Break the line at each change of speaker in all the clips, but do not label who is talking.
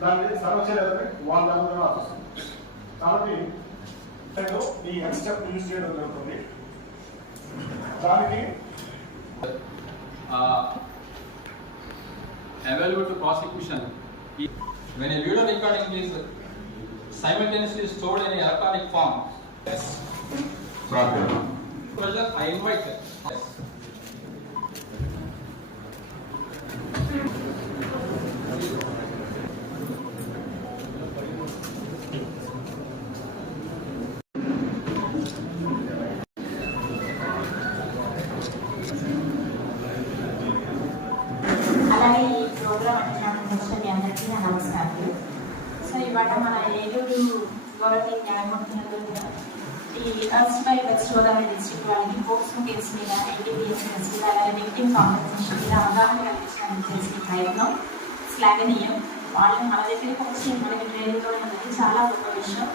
దాన్ని సర్వచర్యలని వాళ్ళ దగ్గర వస్తుంది కాబట్టి ఈ ఎక్స్ స్టెప్ యూజ్ చేయడం జరుగుతుంది దానికి
uh, available to prosecution. When a video recording is simultaneously stored in a electronic form, yes. Pleasure, I invite you. Yes.
అలాగే ఈ ప్రోగ్రామ్ అటెండ్ వచ్చిన మీ అందరికీ నా నమస్కారాలు సో ఇవాళ మన ఏలూరు గౌరవ న్యాయమూర్తులు ఈ అర్స్ బై వెస్ట్ గోదావరి డిస్ట్రిక్ట్ వాళ్ళకి పోక్సో కేసు మీద ఎన్డీపీఎస్ కేసు మీద అలాగే కాంపెన్సేషన్ మీద అవగాహన కల్పించడానికి చేసిన ప్రయత్నం శ్లాఘనీయం వాళ్ళు మన దగ్గరికి వచ్చి మనకి ట్రైనింగ్ ఇవ్వడం అనేది చాలా గొప్ప విషయం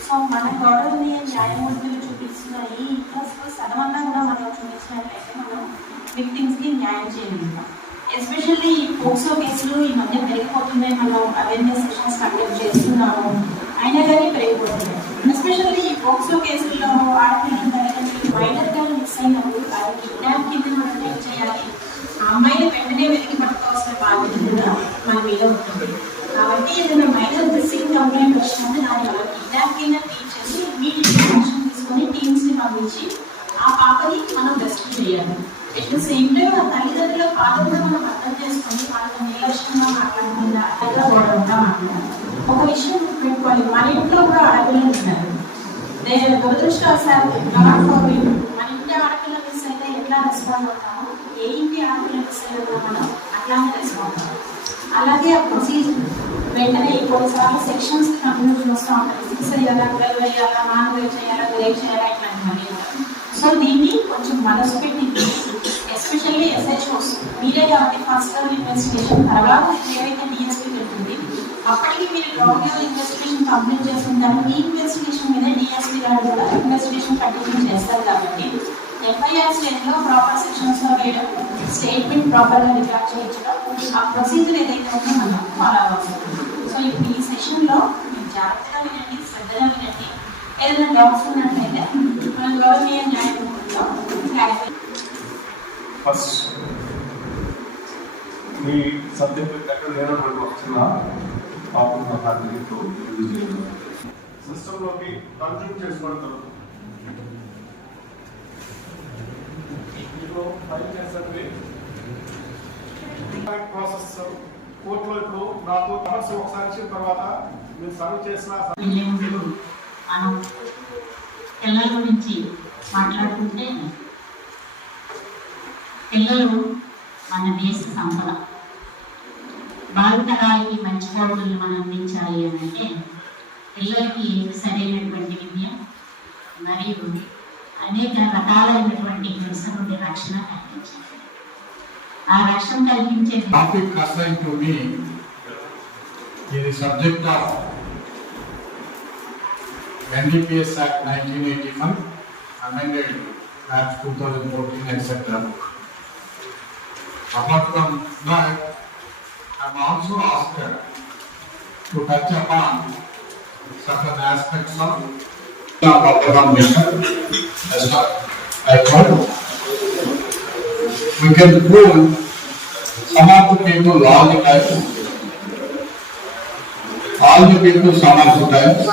సో మన గౌరవనీయ న్యాయమూర్తులు చూపించిన ఈ ఇంట్రెస్ట్ సగమన్నా కూడా మనం చూపించినట్లయితే మనం విక్టిమ్స్కి న్యాయం చేయగలుగుతాం ఎస్పెషల్లీ ఈ పోక్సో కేసులు ఈ మధ్య పెరిగిపోతున్నాయి మనం అవేర్నెస్ సెషన్స్ కండక్ట్ చేస్తున్నాము. అయినా కానీ పెరిగిపోతున్నాయి. ఎస్పెషల్లీ ఈ పోక్సో కేసుల్లో ఆడపిల్లలు తల్లిదండ్రులు మైనర్గా మిస్ అయినప్పుడు అది కిడ్నాప్ కింద మనం ఏం చేయాలి? ఆ అమ్మాయిని వెంటనే వెతికి పట్టుకోవాల్సిన బాధ్యత కూడా మన మీద ఉంటుంది. కాబట్టి ఏదైనా మైనర్ మిస్సింగ్ కంప్లైంట్ వచ్చినప్పుడు దాన్ని వల్ల కిడ్నాప్ కింద ట్రీట్ చేసి ఇమీడియట్ యాక్షన్ తీసుకొని టీమ్స్ని పంపించి ఆ పాపని మనం రెస్క్యూ చేయాలి. ఎట్ ద సేమ్ టైం ఆ తల్లిదండ్రుల పాత్ర మనం అర్థం చేసుకొని వాళ్ళతో నిర్లక్ష్యంగా మాట్లాడకుండా అట్లా గౌరవంగా మాట్లాడాలి. ఒక విషయం పెట్టుకోండి మన ఇంట్లో కూడా ఆడపిల్లలు ఉంటారు. నేను దురదృష్టవశాలు మన ఇంటి ఆడపిల్ల మిస్ అయితే ఎట్లా రెస్పాండ్ అవుతామో ఏ ఇంటి ఆడపిల్ల మిస్ అయినా మనం అట్లానే రెస్పాండ్ అవుతాం. అలాగే ఆ ప్రొసీజర్ వెంటనే కొన్నిసార్లు సెక్షన్స్ కన్ఫ్యూజన్ వస్తూ ఉంటుంది. ఫిక్స్ చేయాలా ట్వెల్వ్ వేయాలా మానవ చేయాలా బ్రేక్ చేయాలా ఇట్లాంటివన్నీ సో దీన్ని కొంచెం మనసు పెట్టి ఎస్హెచ్ఓస్ మీరే కాబట్టి ఫస్ట్ లెవెల్ ఇన్వెస్టిగేషన్ తర్వాత ఏవైతే డిఎస్పీ ఉంటుంది అప్పటికి మీరు గ్రౌండ్ లెవెల్ ఇన్వెస్టిగేషన్ కంప్లీట్ చేసుకుంటారు. ఈ ఇన్వెస్టిగేషన్ మీద డిఎస్పీ గారు కూడా ఇన్వెస్టిగేషన్ కంటిన్యూ చేస్తారు కాబట్టి ఎఫ్ఐఆర్స్ స్టేజ్లో ప్రాపర్ సెక్షన్స్లో వేయడం స్టేట్మెంట్ ప్రాపర్గా రికార్డ్ చేయించడం ఆ ప్రొసీజర్ ఏదైతే ఉందో మనం ఫాలో అవ్వాలి సో ఇప్పుడు ఈ సెషన్లో మీరు జాగ్రత్తగా వినండి శ్రద్ధగా వినండి. ఏదైనా డౌట్స్ ఉన్నట్లయితే మన గౌరవనీయ న్యాయమూర్తిలో క్లారిఫై
ఫస్ట్ మీ సబ్జెక్ట్ ఎక్కడ లేనటువంటి వస్తున్న పాపం ఫ్యామిలీతో సిస్టంలోకి కన్జ్యూమ్ చేసుకోవడం ఇప్పుడు ఫైల్ చేస్తుంది ప్రాసెస్ కోర్టులో ఇప్పుడు నాకు సమస్య ఒకసారి ఇచ్చిన తర్వాత మీరు సర్వ్ చేసిన
వెళ్ళే ముందు మనం పిల్లల గురించి మాట్లాడుకుంటే పిల్లలు మన దేశ సంపద భావితరాలకి మంచి పౌరులను మనం అందించాలి అని అంటే పిల్లలకి సరైనటువంటి విద్య మరియు అనేక రకాలైనటువంటి హింస నుండి రక్షణ కల్పించాలి ఆ రక్షణ కల్పించే
topic assigned to me is the subject of NDPS Act 1981, amended Act 2014, etc. Apart from that, I am also asked to touch upon certain aspects of the convention. As I thought, we can prove some of the people logical, all the people some of the times,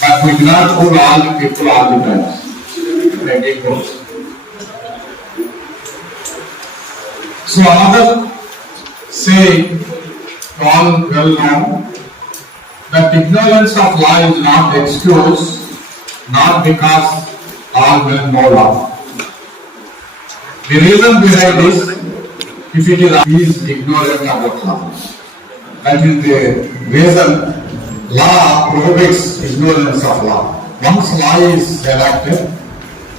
but we cannot fool all the people all the times. Like it goes. So another saying, all well known, that ignorance of law is not excuse, not because all men know law. The reason behind this, if it is, he is ignorant about law. That is the reason law prohibits ignorance of law. Once law is enacted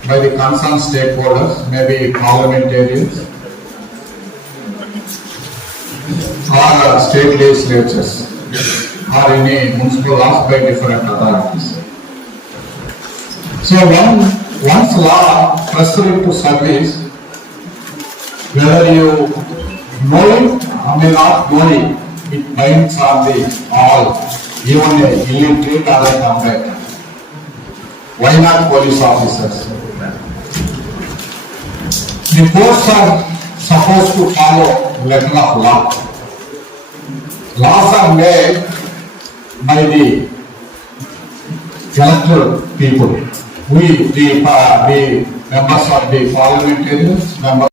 by the concerned stakeholders, maybe parliamentarians or uh, state legislatures or any municipal laws by different authorities. So one once law pressed into service, whether you know it or may not know it, it binds on the all, even a illiterate or a combatant. Why not police officers? The courts are supposed to follow letter of law. Laws are made by the elected people. We, the, uh, the members of the parliamentarians, members